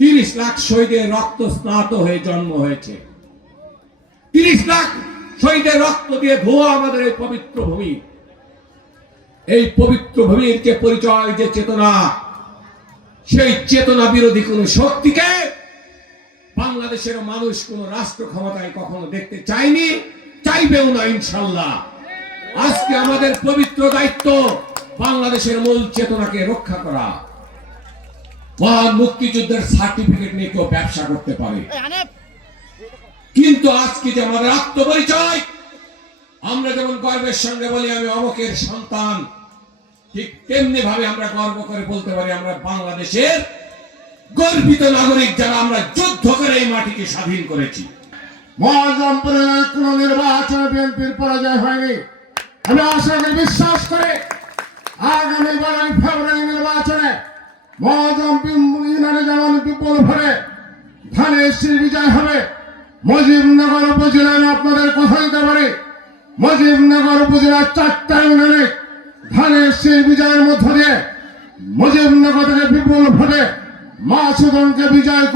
30 লাখ শহীদের রক্ত স্নাত হয়ে জন্ম হয়েছে। 30 লাখ শহীদের রক্ত দিয়ে ধোয়া আমাদের এই পবিত্র ভূমি। এই পবিত্র ভূমির যে পরিচয়, যে চেতনা, সেই চেতনা বিরোধী কোন শক্তিকে বাংলাদেশের মানুষ কোন রাষ্ট্র ক্ষমতায় কখনো দেখতে চায়নি, চাইবেও না ইনশাল্লাহ। আজকে আমাদের পবিত্র দায়িত্ব বাংলাদেশের মূল চেতনাকে রক্ষা করা। মহান মুক্তিযুদ্ধের সার্টিফিকেট নিয়ে কেউ ব্যবসা করতে পারে, কিন্তু আজকে যে আমাদের আত্মপরিচয়, আমরা যেমন গর্বের সঙ্গে বলি আমি অমুকের সন্তান, ঠিক তেমনি ভাবে আমরা গর্ব করে বলতে পারি আমরা বাংলাদেশের গর্বিত নাগরিক, যারা আমরা যুদ্ধ করে এই মাটিকে স্বাধীন করেছি। মহাজমপুরের কোন নির্বাচনে বিএনপির পরাজয় হয়নি। আমি আশা করি, বিশ্বাস করে আগামী 12 ফেব্রুয়ারি নির্বাচনে মহাজমপুর ইউনিয়নে যেমন বিপুল ভরে ধানের শীষ বিজয় হবে। মুজিবনগর উপজেলায় আপনাদের কথা দিতে পারি, মুজিবনগর উপজেলার 4টা ইউনিয়নে ধানের শীষ বিজয়ের মধ্য দিয়ে মুজিবনগর থেকে বিপুল ভোটে মাসুদকে বিজয়